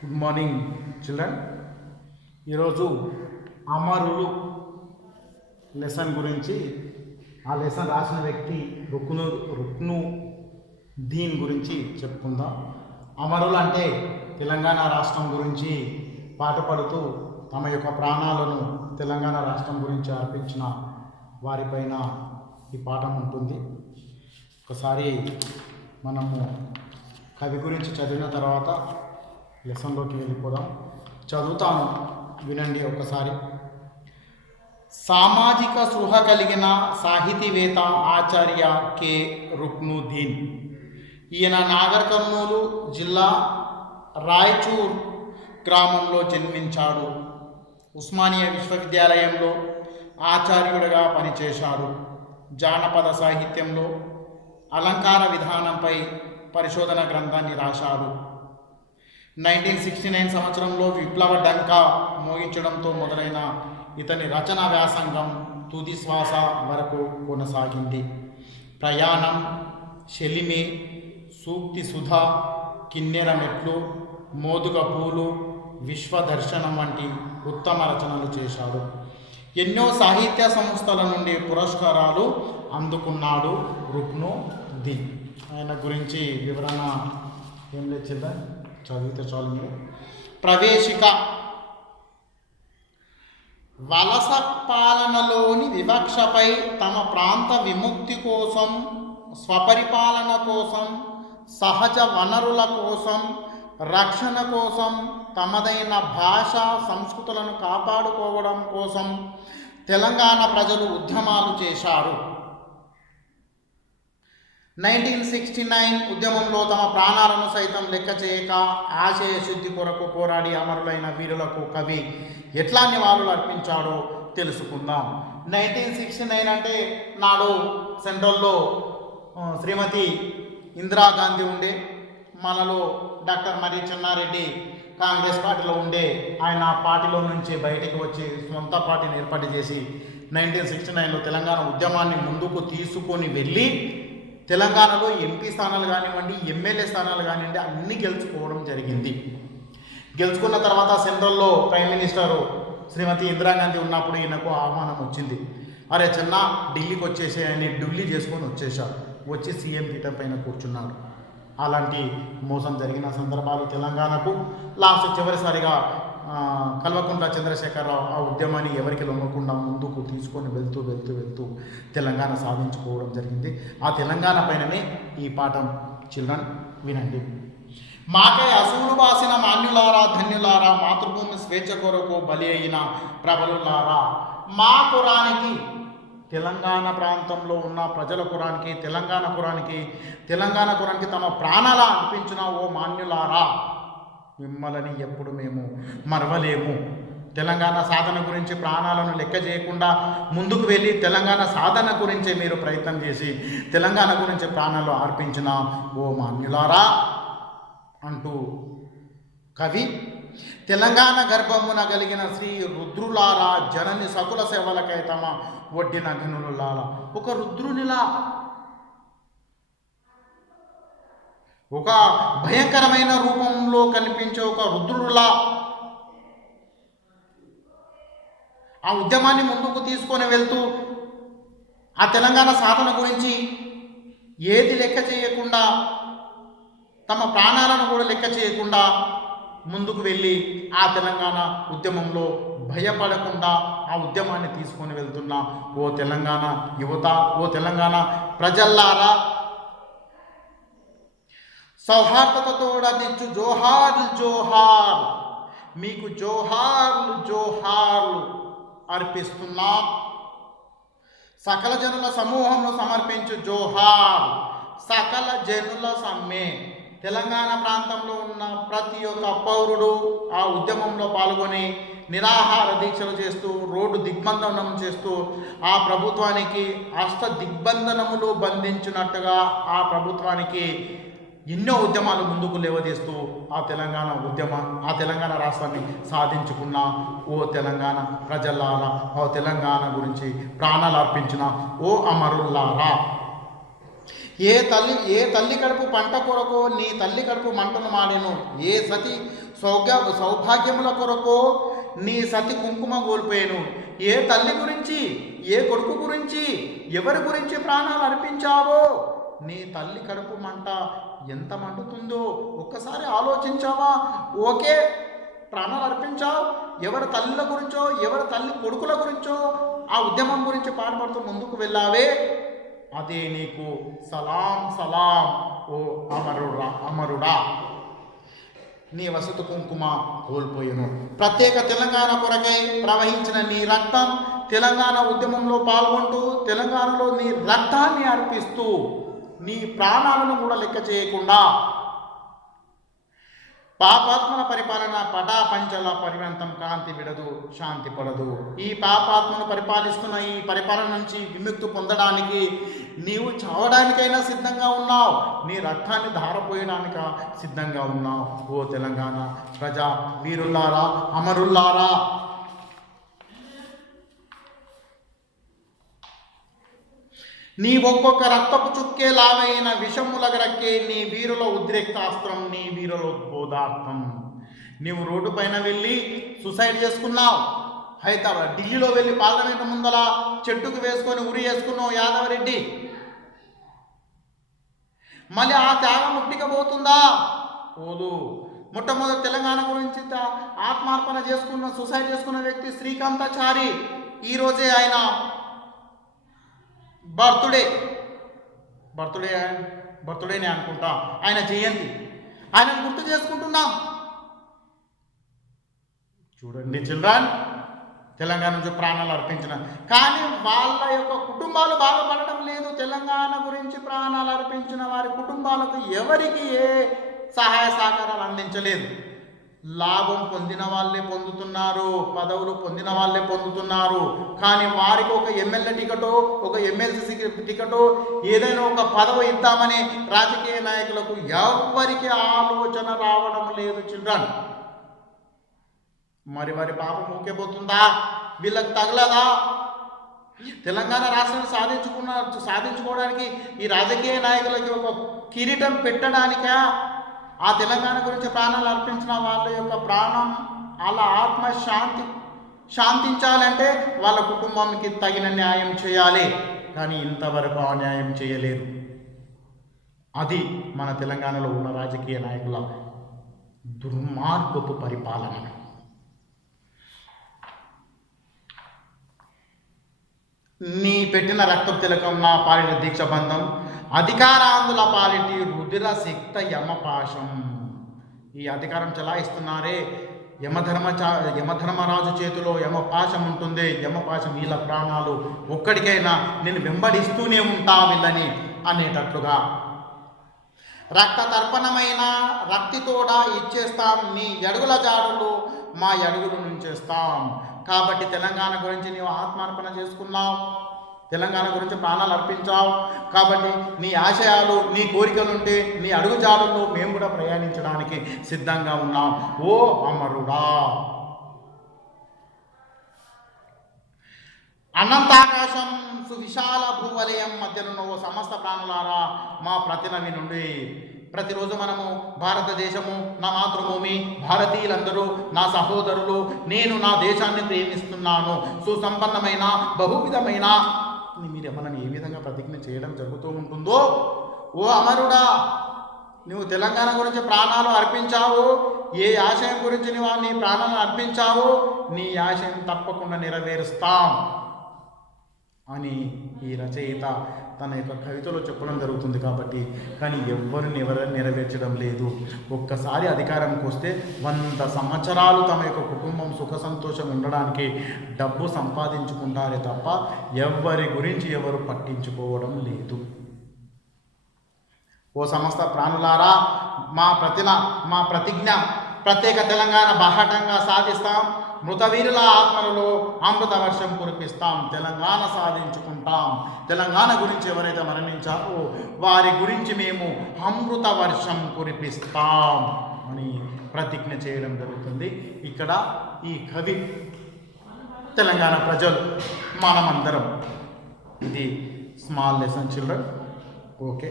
Good morning children. ఈరోజు అమరులు lesson గురించి, ఆ లెసన్ రాసిన వ్యక్తి రుక్ను దీన్ గురించి చెప్పుకుందాం. అమరులు అంటే తెలంగాణ రాష్ట్రం గురించి పాటుపడుతూ తమ యొక్క ప్రాణాలను తెలంగాణ రాష్ట్రం గురించి అర్పించిన వారిపైన ఈ పాఠం ఉంటుంది. ఒకసారి మనము కవి గురించి చదివిన తర్వాత లెసన్లోకి వెళ్ళిపోదాం. చదువుతాను, వినండి ఒకసారి. సామాజిక స్పృహ కలిగిన సాహితీవేత్త ఆచార్య కె రుక్నుద్దీన్. ఈయన నాగర్ కర్నూలు జిల్లా రాయచూర్ గ్రామంలో జన్మించాడు. ఉస్మానియా విశ్వవిద్యాలయంలో ఆచార్యుడిగా పనిచేశాడు. జానపద సాహిత్యంలో అలంకార విధానంపై పరిశోధన గ్రంథాన్ని రాశాడు. 1969 సంవత్సరంలో విప్లవ డంకా మోగించడంతో మొదలైన ఇతని రచన వ్యాసంగం తుది శ్వాస వరకు కొనసాగింది. ప్రయాణం, శలిమి, సూక్తి సుధ, కిన్నెర మెట్లు, మోదుగ పూలు, విశ్వదర్శనం వంటి ఉత్తమ రచనలు చేశాడు. ఎన్నో సాహిత్య సంస్థల నుండి పురస్కారాలు అందుకున్నాడు రుక్నుద్దీన్. ఆయన గురించి వివరణ ఏం లేచిందా, చదివితే చాలు మీరు. ప్రవేశిక. వలస పాలనలోని వివక్షపై తమ ప్రాంత విముక్తి కోసం, స్వపరిపాలన కోసం, సహజ వనరుల కోసం, రక్షణ కోసం, తమదైన భాష సంస్కృతులను కాపాడుకోవడం కోసం తెలంగాణ ప్రజలు ఉద్యమాలు చేశారు. 1969 ఉద్యమంలో తమ ప్రాణాలను సైతం లెక్క చేయక ఆశయ శుద్ధి కొరకు పోరాడి అమరులైన వీరులకు కవి ఎట్లా నివాళులు అర్పించాడో తెలుసుకుందాం. 1969 అంటే నాడు సెంట్రల్లో శ్రీమతి ఇందిరాగాంధీ ఉండే, మనలో డాక్టర్ మరి చెన్నారెడ్డి కాంగ్రెస్ పార్టీలో ఉండే. ఆయన పార్టీలో నుంచి బయటికి వచ్చి సొంత పార్టీని ఏర్పాటు చేసి 1969లో తెలంగాణ ఉద్యమాన్ని ముందుకు తీసుకొని వెళ్ళి తెలంగాణలో ఎంపీ స్థానాలు కానివ్వండి, ఎమ్మెల్యే స్థానాలు కానివ్వండి అన్నీ గెలుచుకోవడం జరిగింది. గెలుచుకున్న తర్వాత సెంట్రల్లో ప్రైమ్ మినిస్టరు శ్రీమతి ఇందిరాగాంధీ ఉన్నప్పుడు ఈయనకు ఆహ్వానం వచ్చింది. అరే చిన్న ఢిల్లీకి వచ్చేసి ఆయన ఢిల్లీ చేసుకొని వచ్చేసాడు. వచ్చి సీఎం పీఠం పైన కూర్చున్నాడు. అలాంటి మోసం జరిగిన సందర్భాలు తెలంగాణకు లాస్ట్ చివరిసారిగా కల్వకుంట్ల చంద్రశేఖరరావు ఆ ఉద్యమాన్ని ఎవరికి లొంగకుండా ముందుకు తీసుకొని వెళ్తూ తెలంగాణ సాధించుకోవడం జరిగింది. ఆ తెలంగాణ పైననే ఈ పాఠం చిల్డ్రన్ వినండి. మాకై అసూలు బాసిన మాన్యులారా, ధన్యులారా, మాతృభూమి స్వేచ్ఛ కొరకు బలి అయిన ప్రబలులారా, మా కురానికి, తెలంగాణ ప్రాంతంలో ఉన్న ప్రజల కురానికి, తెలంగాణ కురానికి తమ ప్రాణాల అర్పించిన ఓ మాన్యులారా, మిమ్మల్ని ఎప్పుడు మేము మరవలేము. తెలంగాణ సాధన గురించి ప్రాణాలను లెక్క చేయకుండా ముందుకు వెళ్ళి తెలంగాణ సాధన గురించే మీరు ప్రయత్నం చేసి తెలంగాణ గురించి ప్రాణాలు అర్పించిన ఓ మాన్యులారా అంటూ కవి తెలంగాణ గర్భమున కలిగిన శ్రీ రుద్రులారా, జనని సకుల సేవలకై తమ ఒడ్డిన ఘనులారా, ఒక రుద్రునిలా, ఒక భయంకరమైన రూపంలో కనిపించే ఒక రుద్రుడులా ఆ ఉద్యమాన్ని ముందుకు తీసుకొని వెళ్తూ ఆ తెలంగాణ సాధన గురించి ఏది లెక్క చేయకుండా, తమ ప్రాణాలను కూడా లెక్క చేయకుండా ముందుకు వెళ్ళి ఆ తెలంగాణ ఉద్యమంలో భయపడకుండా ఆ ఉద్యమాన్ని తీసుకొని వెళ్తున్న ఓ తెలంగాణ యువత, ఓ తెలంగాణ ప్రజల్లారా, సౌహార్దతతోడనిచ్చు జోహార్లు జోహార్, మీకు జోహార్లు అర్పిస్తున్నాం. సకల జనుల సమూహంను సమర్పించు జోహార్, సకల జనుల సమ్మె. తెలంగాణ ప్రాంతంలో ఉన్న ప్రతి ఒక్క పౌరుడు ఆ ఉద్యమంలో పాల్గొని నిరాహార దీక్షలు చేస్తూ, రోడ్డు దిగ్బంధనం చేస్తూ ఆ ప్రభుత్వానికి అష్ట దిగ్బంధనములు బంధించినట్టుగా ఆ ప్రభుత్వానికి ఎన్నో ఉద్యమాలు ముందుకు లేవదీస్తూ ఆ తెలంగాణ రాష్ట్రాన్ని సాధించుకున్న ఓ తెలంగాణ ప్రజలారా, ఓ తెలంగాణ గురించి ప్రాణాలు అర్పించిన ఓ అమరులారా, ఏ తల్లి కడుపు పంట కొరకో నీ తల్లి కడుపు మంటను మాడెను. ఏ సతి సౌభాగ్యముల కొరకో నీ సతి కుంకుమ కోల్పోయాను. ఏ తల్లి గురించి, ఏ కొడుకు గురించి, ఎవరి గురించి ప్రాణాలు అర్పించావో నీ తల్లి కడుపు మంట ఎంత మండుతుందో ఒక్కసారి ఆలోచించావా? ఓకే, ప్రాణాలు అర్పించావు, ఎవరి తల్లుల గురించో, ఎవరి తల్లి కొడుకుల గురించో ఆ ఉద్యమం గురించి పాటుపడుతూ ముందుకు వెళ్ళావే, అదే నీకు సలాం సలాం ఓ అమరుడా. నీ వసతు కుంకుమ కోల్పోయాను. ప్రత్యేక తెలంగాణ కొరకై ప్రవహించిన నీ రక్తం, తెలంగాణ ఉద్యమంలో పాల్గొంటూ తెలంగాణలో నీ రక్తాన్ని అర్పిస్తూ నీ ప్రాణాలను కూడా లెక్క చేయకుండా పాపాత్మల పరిపాలన పటాపంచల పరివంతం కాంతి విడదు శాంతి పడదు. ఈ పాపాత్మను పరిపాలిస్తున్న ఈ పరిపాలన నుంచి విముక్తి పొందడానికి నీవు చావడానికైనా సిద్ధంగా ఉన్నావు, నీ రక్తాన్ని ధారపోయడానిక సిద్ధంగా ఉన్నావు. ఓ తెలంగాణ ప్రజా వీరులారా, అమరుల్లారా, నీ ఒక్కొక్క రక్తపు చుక్కే లావైన విషములగరక్కే నీ వీరుల ఉద్రిక్తాస్త్రం, నీ వీరుల ఉద్బోధార్థం. నీవు రోడ్డు పైన వెళ్ళి సూసైడ్ చేసుకున్నావు. హైదరాబాద్ ఢిల్లీలో వెళ్ళి పార్లమెంట్ ముందల చెట్టుకు వేసుకొని ఉరి వేసుకున్నావు యాదవరెడ్డి. మళ్ళీ ఆ త్యాగం ముట్టికపోతుందా? పోదు. మొట్టమొదటి తెలంగాణ గురించి ఆత్మార్పణ చేసుకున్న, సూసైడ్ చేసుకున్న వ్యక్తి శ్రీకాంతాచారి. ఈరోజే ఆయన బర్త్డేనే అనుకుంటా, ఆయన జయంతి. ఆయనను గుర్తు చేసుకుంటున్నాం. చూడండి చిల్డ్రన్, తెలంగాణ నుంచి ప్రాణాలు అర్పించిన, కానీ వాళ్ళ యొక్క కుటుంబాలు బాగుపడటం లేదు. తెలంగాణ గురించి ప్రాణాలు అర్పించిన వారి కుటుంబాలకు ఎవరికి ఏ సహాయ సహకారాలు అందించలేదు. లాభం పొందిన వాళ్ళే పొందుతున్నారు, పదవులు పొందిన వాళ్ళే పొందుతున్నారు. కానీ వారికి ఒక ఎమ్మెల్యే టికెటో, ఒక ఎమ్మెల్సీ టికెటో, ఏదైనా ఒక పదవి ఇద్దామని రాజకీయ నాయకులకు ఎవరికి ఆలోచన రావడం లేదు చిల్డ్రన్. మరి వారి పాపం ఊకేపోతుందా? వీళ్ళకి తగలదా? తెలంగాణ రాష్ట్రాన్ని సాధించుకోవడానికి ఈ రాజకీయ నాయకులకి ఒక కిరీటం పెట్టడానికా? ఆ తెలంగాణ గురించి ప్రాణాలు అర్పించిన వాళ్ళ యొక్క ప్రాణం, వాళ్ళ ఆత్మ శాంతించాలంటే వాళ్ళ కుటుంబానికి తగిన న్యాయం చేయాలి. కానీ ఇంతవరకు అన్యాయం చేయలేదు. అది మన తెలంగాణలో ఉన్న రాజకీయ నాయకుల దుర్మార్గపు పరిపాలన. నీ పెట్టిన రక్తపు తిలకం నా పాలిట దీక్షబంధం, అధికారాంధుల పాలిటి రుధిర సిక్త యమపాశం. ఈ అధికారం చలాయిస్తున్నారే, యమధర్మరాజు చేతిలో యమపాశం ఉంటుంది. యమపాశం వీళ్ళ ప్రాణాలు ఒక్కడికైనా నేను వెంబడిస్తూనే ఉంటా వీళ్ళని అనేటట్లుగా. రక్త తర్పణమైన రక్తితోడ ఇచ్చేస్తాం, నీ అడుగుల జాడులు మా అడుగులు నుంచేస్తాం. కాబట్టి తెలంగాణ గురించి నీవు ఆత్మార్పణ చేసుకున్నావు, తెలంగాణ గురించి ప్రాణాలు అర్పించావు. కాబట్టి నీ ఆశయాలు, నీ కోరికలుంటే నీ అడుగు జాడుల్లో మేము కూడా ప్రయాణించడానికి సిద్ధంగా ఉన్నాం. ఓ అమరుడా, అనంతాకాశం సువిశాల భూవలయం మధ్యలో ఓ సమస్త ప్రాణులారా, మా ప్రతినవి నుండి ప్రతిరోజు మనము భారతదేశము నా మాతృభూమి, భారతీయులందరూ నా సహోదరులు, నేను నా దేశాన్ని ప్రేమిస్తున్నాను, సుసంపన్నమైన బహువిధమైన మీరు మనని ఏ విధంగా ప్రతిజ్ఞ చేయడం జరుగుతూ ఉంటుందో, ఓ అమరుడా, నువ్వు తెలంగాణ గురించి ప్రాణాలు అర్పించావు, ఏ ఆశయం గురించి నువ్వు నీ ప్రాణాలను అర్పించావు, నీ ఆశయం తప్పకుండా నెరవేరుస్తాం అని ఈ రచయిత తన యొక్క కవితలో చెప్పడం జరుగుతుంది. కాబట్టి కానీ ఎవరు నెరవేర్చడం లేదు. ఒక్కసారి అధికారంకి వస్తే 100 సంవత్సరాలు తమ యొక్క కుటుంబం సుఖ సంతోషం ఉండడానికి డబ్బు సంపాదించుకుంటారే తప్ప ఎవరి గురించి ఎవరు పట్టించుకోవడం లేదు. ఓ సమస్త ప్రాణులారా, మా ప్రతిజ్ఞ ప్రత్యేక తెలంగాణ బాహాటంగా సాధిస్తాం. మృతవీరుల ఆత్మలలో అమృత వర్షం కురిపిస్తాం. తెలంగాణ సాధించుకుంటాం. తెలంగాణ గురించి ఎవరైతే మరణించారో వారి గురించి మేము అమృత వర్షం కురిపిస్తాం అని ప్రతిజ్ఞ చేయడం జరుగుతుంది. ఇక్కడ ఈ కవి, తెలంగాణ ప్రజలు, మనమందరం. ఇది స్మాల్ లెసన్ చిల్డ్రన్. ఓకే.